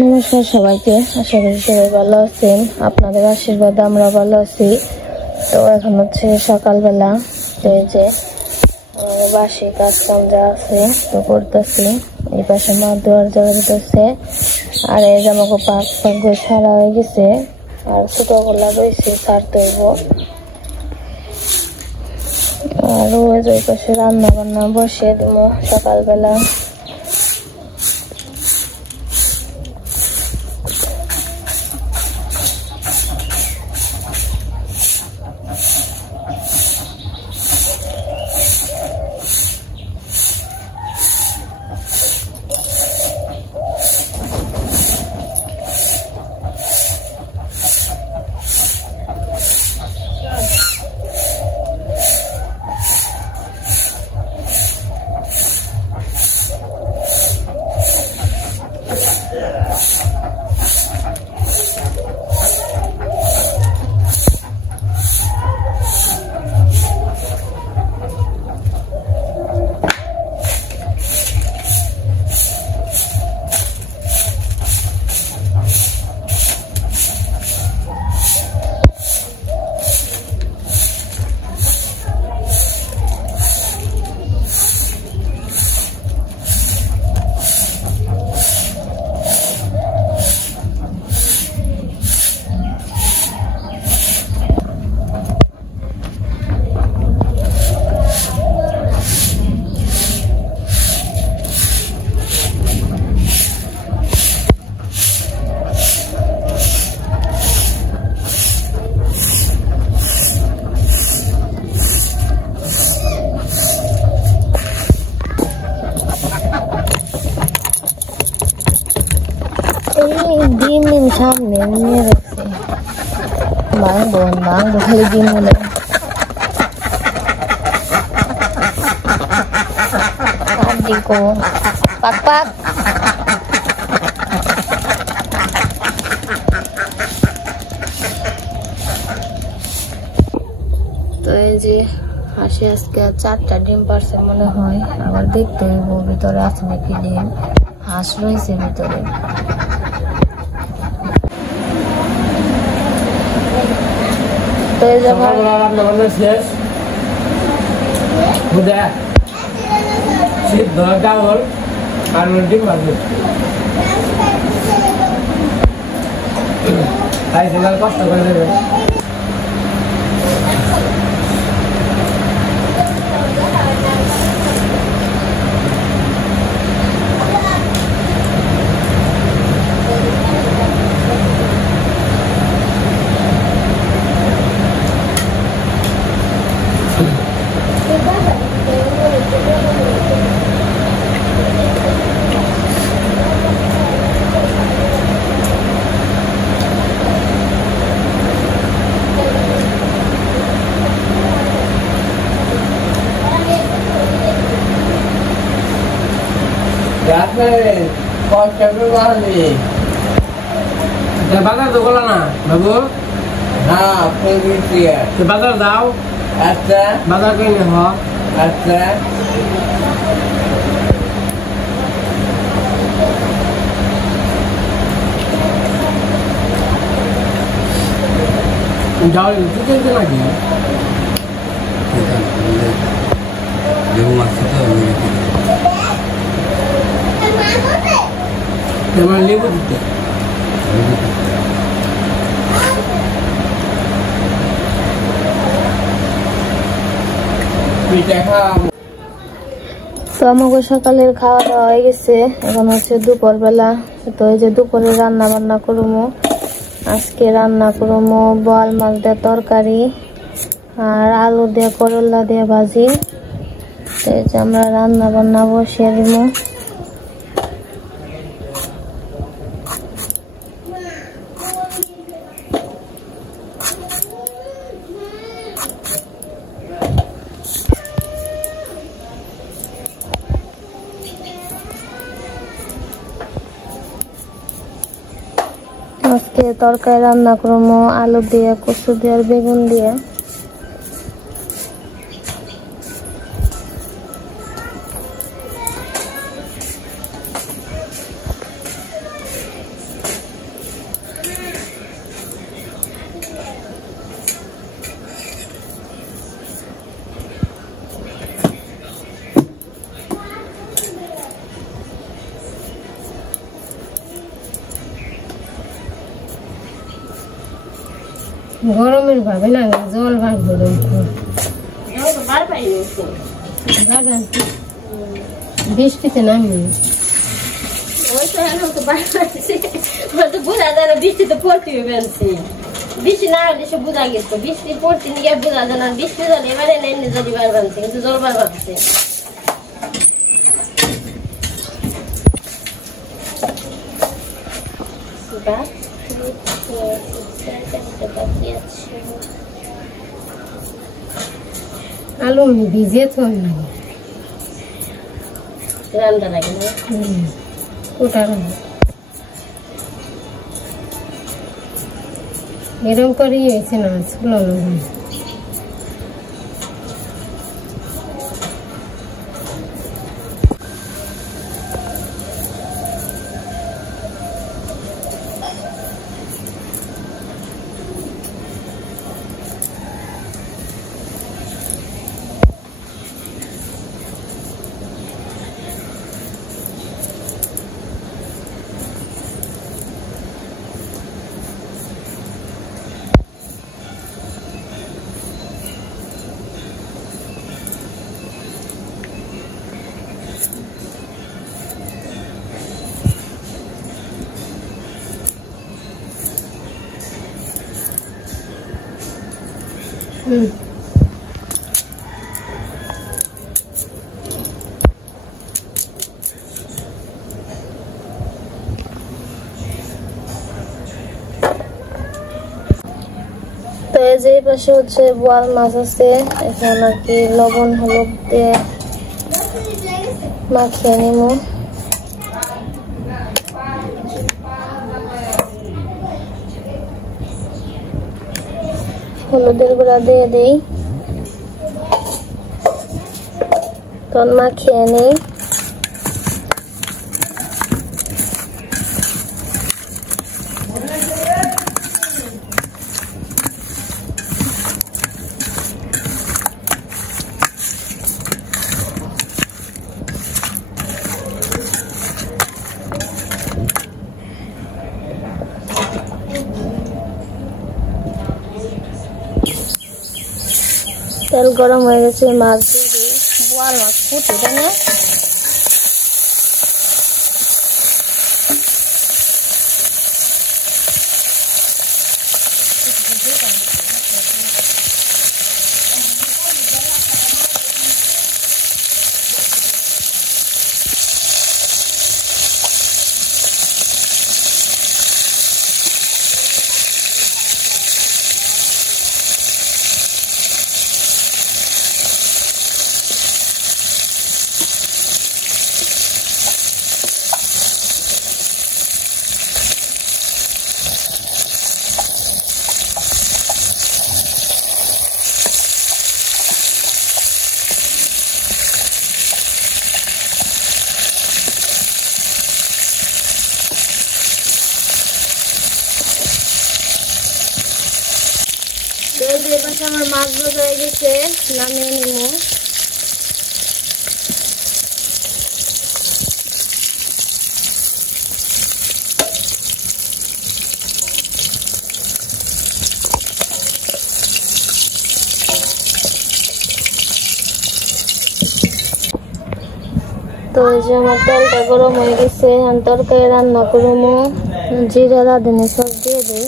নমস্কার সবাইকে, আশা করি সবাই ভালো আছেন। আপনাদের আশীর্বাদে আমরা ভালো আছি। তো এখন হচ্ছে সকালবেলা, তো এই যে বাসি কাজ কাম যা আছে তো করতেছি। এই পাশে মা দেওয়ার জায়গা দিতেছে, আর এই জামাকে পাক পাক করে ছাড়া হয়ে গেছে, আর ছোটগুলা রয়েছে ছাড়তে হইব। আর ওই যে পাশে রান্না বান্না বসিয়ে দিব সকালবেলা। ডিম সামনে নিয়ে রাখছে, ভাঙবো খালি ডিম গুলো। পাক পাক তো এই যে হাসি আজকে 4টা ডিম পারছে মনে হয়। আবার দেখতে হইব ভিতরে আছে নাকি ডিম। হাঁস রয়েছে ভিতরে। তো এই যে সিদ্ধ ডাবল আর ডিম ভাজবো। কষ্ট করে দেবে। বাজার তো বলো না বাবু। হ্যাঁ বাজার দাও। আচ্ছা বাজার করে নেব। আচ্ছা যাও তুই নাকি লেবু দিতে। তো আমাকে সকালের খাওয়া দাওয়া হয়ে গেছে, এখন হচ্ছে দুপুর বেলা। তো এই যে দুপুরে রান্না বান্না করবো। আজকে রান্না করবো বোয়াল মাছ দিয়ে তরকারি, আর আলু দিয়ে করলা দিয়ে ভাজি। তো এই যে আমরা রান্না বান্না বসিয়ে দিব। আজকে তরকারি রান্না করবো আলু দিয়ে, কচু দিয়ে আর বেগুন দিয়ে। গরমের ভাবে না জল ভাত দেবে বৃষ্টিতে নামি বোঝা যায় না বৃষ্টিতে পড়তে হবে বৃষ্টি না হলে সে বোঝা গেছে বৃষ্টি পড়তে নিয়ে বোঝা যায় না বৃষ্টি জল এবারে এমনি জল বার বানছে কিন্তু জল বার বানছে আলু ভিজে তো রান্না লাগে না ওটা এরকম করেই হয়েছে না ছিল না তো এই যে পাশে হচ্ছে বোয়াল মাছ আছে এখন আর কি লবণ হলুদ দিয়ে মাখিয়ে নিব হলুদের গুঁড়া দিয়ে দিই তখন মাখিয়ে নিই তেল গরম হয়ে গেছে মাছ দিয়ে দিই বোয়াল মাছ ফুটে তাই না আমার মাছ ভাজা হয়ে গেছে নামিয়ে নিব তো এই যে আমার তেলটা গরম হয়ে গেছে এখন তরকারি রান্না করবো জিরা রাঁধুনি সব দিয়ে দিই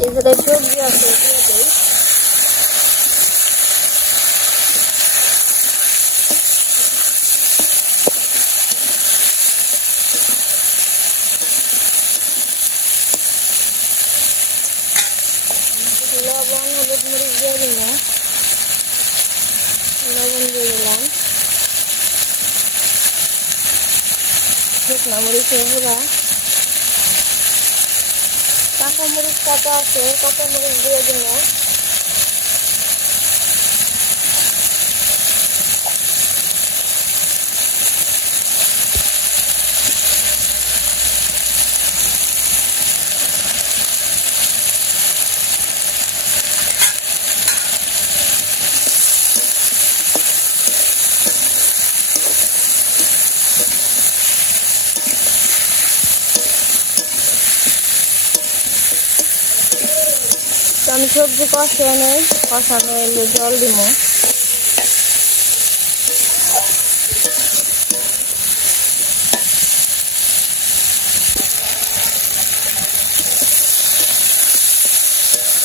এখানে সবজি আছে দিয়ে দিই লবণ হলুদ মরিচ দিয়ে দিন লবণ দিয়ে দিলাম শুকনা মরিচের গুঁড়া কাঁচামরিচ কাটা আছে কাঁচামরিচ দিয়ে দিন আমি সবজি কষিয়ে নেই, কষানো এলে জল দিব।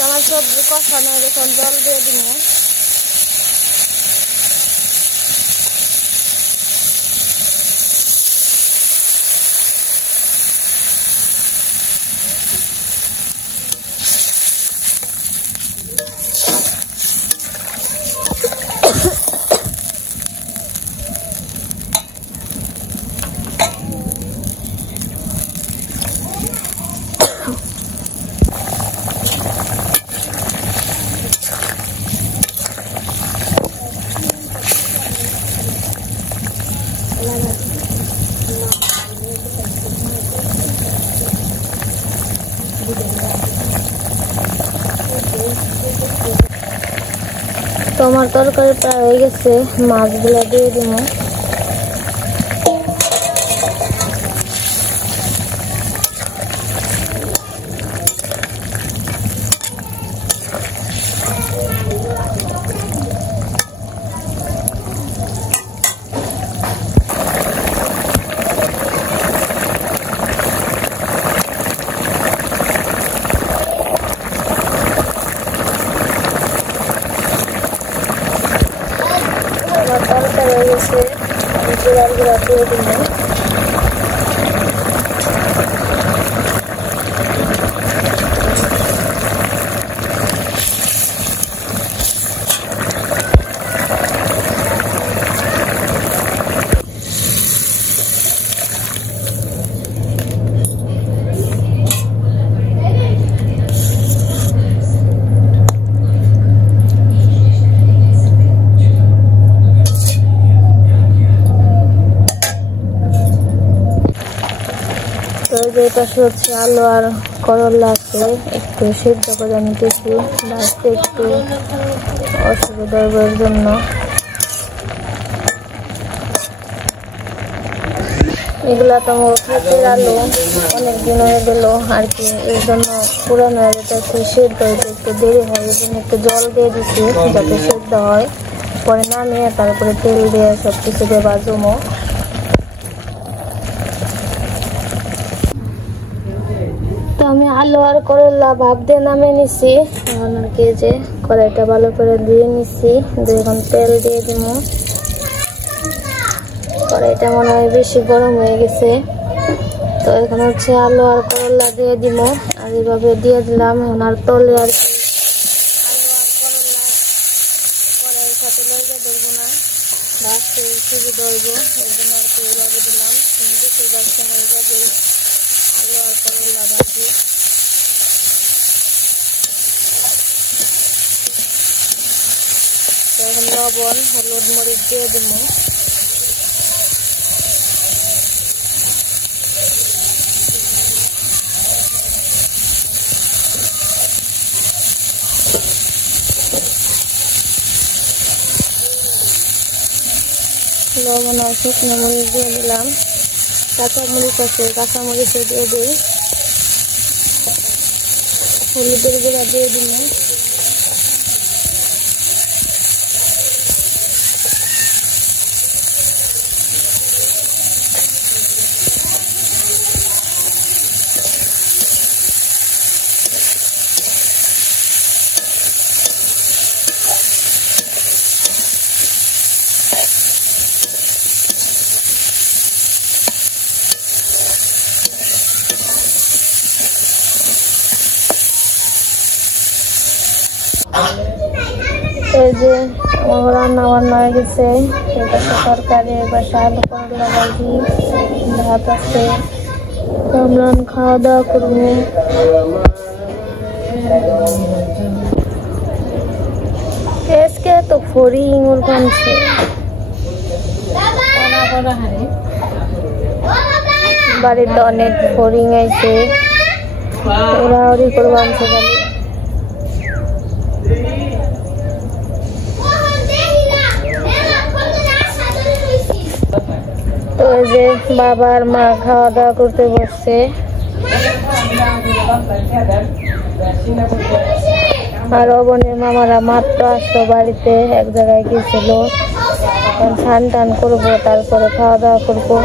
আমার সবজি কষানো এরকম জল দিয়ে দিব। তো আমার তরকারি প্রায় হয়ে গেছে, মাছগুলো দিয়ে দিব। তরকারি হয়ে গেছে, জিরার গুঁড়া দিয়ে দিব। তো যে পাশে হচ্ছে আলু আর করলা আছে, একটু সিদ্ধ করে নিতেছি, ভাজতে একটু অসুবিধা হওয়ার জন্য। এগুলা তো ক্ষেতের আলু, অনেকদিন হয়ে গেল আর কি, এর জন্য পুরানো হয়ে যেতে একটু সিদ্ধ হইতে একটু দেরি হয়, এই জন্য একটু জল দিয়ে দিচ্ছি যাতে সিদ্ধ হয়। পরে নামিয়ে তারপরে তেল দিয়ে সব কিছু দিয়ে ভাজবো। তো আমি আলু আর করলা ভাপ দিয়ে নামিয়ে নিছি, এখন আর কি যে কড়াইটা ভালো করে দিয়ে নিছি, এখন তেল দিয়ে দিব। কড়াইটা মনে হয় বেশি গরম হয়ে গেছে, তো এখন হচ্ছে আলু আর করলা দিয়ে দিব। আর এইভাবে দিয়ে দিলাম, এখন আর তলে আর কি আলু আর করলা কড়াইয়ের সাথে লইয়া ধরবো না, ভাজতে সুবিধা হইব, এর জন্য আর কি এইভাবে দিলাম। বেশিরভাগ সময় এইভাবে আলু আর করলা ভাজি। এখন লবণ হলুদ মরিচ দিয়ে দিব। লবণ আর শুকনো মরিচ দিয়ে দিলাম, কাঁচামরিচ আছে কাঁচামরিচে দিয়ে দিই, হলুদের গুঁড়া দিয়ে দিলাম। এই যে আমার রান্না বান্না হয়ে গেছে, এপাশে তরকারি, এপাশে আলু করলা ভাজি, ভাত আছে, আমরা খাওয়া দাওয়া করবো। আজকে তো ফড়িং ওর বানছে, বাড়িতে অনেক ফড়িং আইছে, ওরা ওরই করে বানছে খালি। তো এই যে বাবা আর মা খাওয়া দাওয়া করতে বসছে। আর বোনের মামারা মাত্র আসলো বাড়িতে, এক জায়গায় গেছিল। স্নান টান করবো, তারপরে খাওয়া দাওয়া করবো।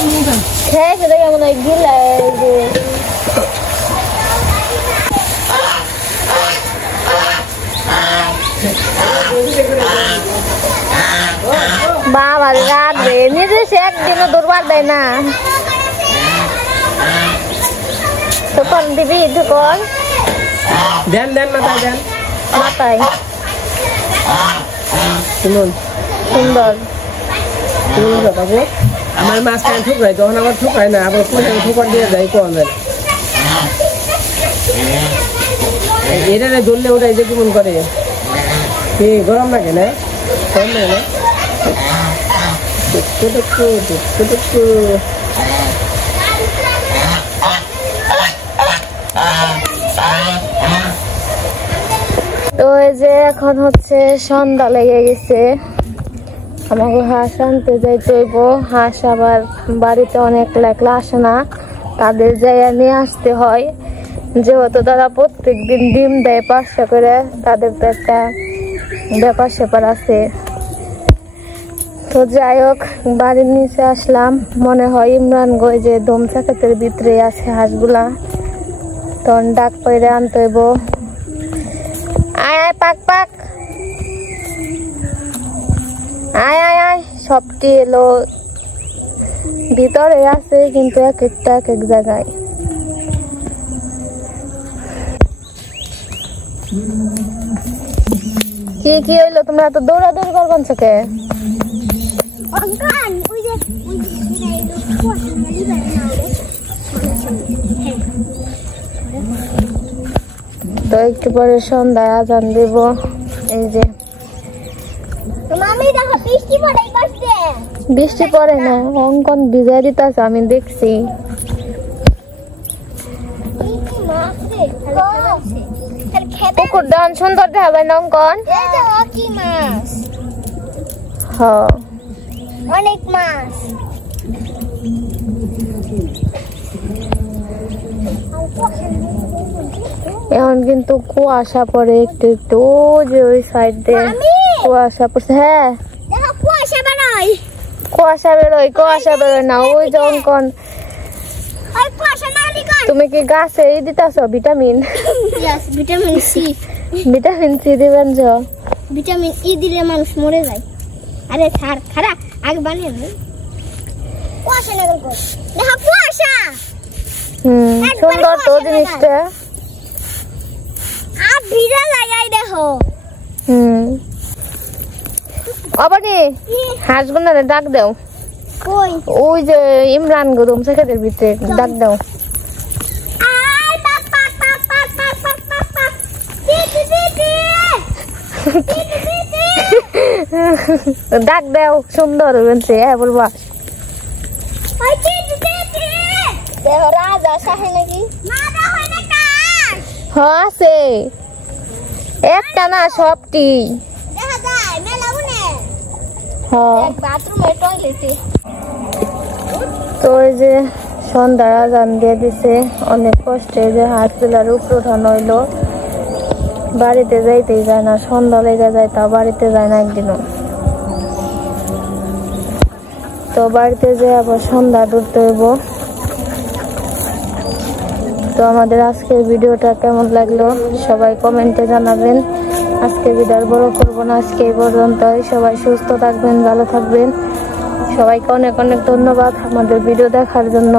এমনি খেয়েছে দেখে মনে হয় গিলা বাবা রাখবে নিজে সে একদিনও দুর্বার দেয় না। তখন দিবি ঢুকন দেন দেন মাথায় দেন, মাথায় শুনুন সুন্দর। আমার মাঝখানে ঠুকরাই, তখন আবার ঠুকাই না, আবার ঠুকার দিয়ে যাই কমেন। এটা জ্বললে ওটাই যে কেমন করে, কি গরম লাগে না? গরম লাগে না? তো এই যে এখন হচ্ছে সন্ধ্যা লেগে গেছে, আমাকে হাঁস আনতে যাইতে হইব। হাঁস আবার বাড়িতে অনেক একলা আসে না, তাদের জায়গা নিয়ে আসতে হয়। যেহেতু তারা প্রত্যেক দিন ডিম দেয় 5টা করে, তাদের তো একটা ব্যাপার স্যাপার আছে। তো যাই হোক, বাড়ির নিচে আসলাম, মনে হয় ইমরানগঞ্জ যে দমচা ক্ষেতের ভিতরে আছে হাঁসগুলা। তখন ডাক পাইরে আনতে হইব। আয় আয় পাক পাক, আয় আয় আয়। সবটি এলো ভিতরে আছে, কিন্তু এক একটা এক এক জায়গায়। কি কি হইলো, তোমরা তো দৌড়াদৌড়ি করবেন চোখে? তো একটু পরে সন্ধ্যায় আজান দেব। এই যে বৃষ্টি পড়ে না, অঙ্কন ভিজাই দিতেছে, আমি দেখছি। পুকুর ডান সুন্দর দেখা যায় না অঙ্কন? অনেক মাছ। এখন কিন্তু কুয়াশা পড়ে একটু একটু, যে ওই সাইড দিয়ে কুয়াশা পড়ছে। হ্যাঁ কুয়াশা বেরোয়, কুয়াশা বেরোয় না ওই যে অঙ্কন। তুমি কি গাছে দিতেছ vitamin? Vitamin C. Vitamin C দিবেন? ভিটামিন ই দিলে মানুষ মরে যায়। আরে ছাড়, খারাপ আগে বানিয়ে নে। কুয়াশা লাগল কর, দেখো কুয়াশা। সুন্দর তো জিনিসটা। আর ভিজা লাগাই দেখো। অবনি হাঁসগুলো ডাক দাও। কই? ওই যে ইমরান গরম সেখানের ভিতরে ডাক দাও। আয় পাক পাক পাক পাক পাক পাক পাক পাক। দিদি দিদি দিদি ডাক দাও, সুন্দর হয়েছে। হ্যাঁ বলবা। ওই দিদি দিদি দেখো রাজা সাহে নাকি? না না হয় না কাজ। হ্যাঁ আছে, একটা না সবটি দেখা যায় মেলা উনে। হ্যাঁ বাথরুমে টয়লেটে। তো এই যে সন্ধ্যার আজান দিয়ে দিছে, অনেক কষ্টে যে হাঁসগুলার উপর উঠানো হইলো। বাড়িতে যাইতেই যায় না, সন্ধ্যা লেগে যায়, তা বাড়িতে যায় না একদিনও। তো বাড়িতে যে আবার সন্ধ্যা ডুবতে হইব। তো আমাদের আজকের ভিডিওটা কেমন লাগলো সবাই কমেন্টে জানাবেন। আজকে ভিডিও বড় করব না, আজকে এই পর্যন্তই। সবাই সুস্থ থাকবেন, ভালো থাকবেন। সবাইকে অনেক অনেক ধন্যবাদ আমাদের ভিডিও দেখার জন্য।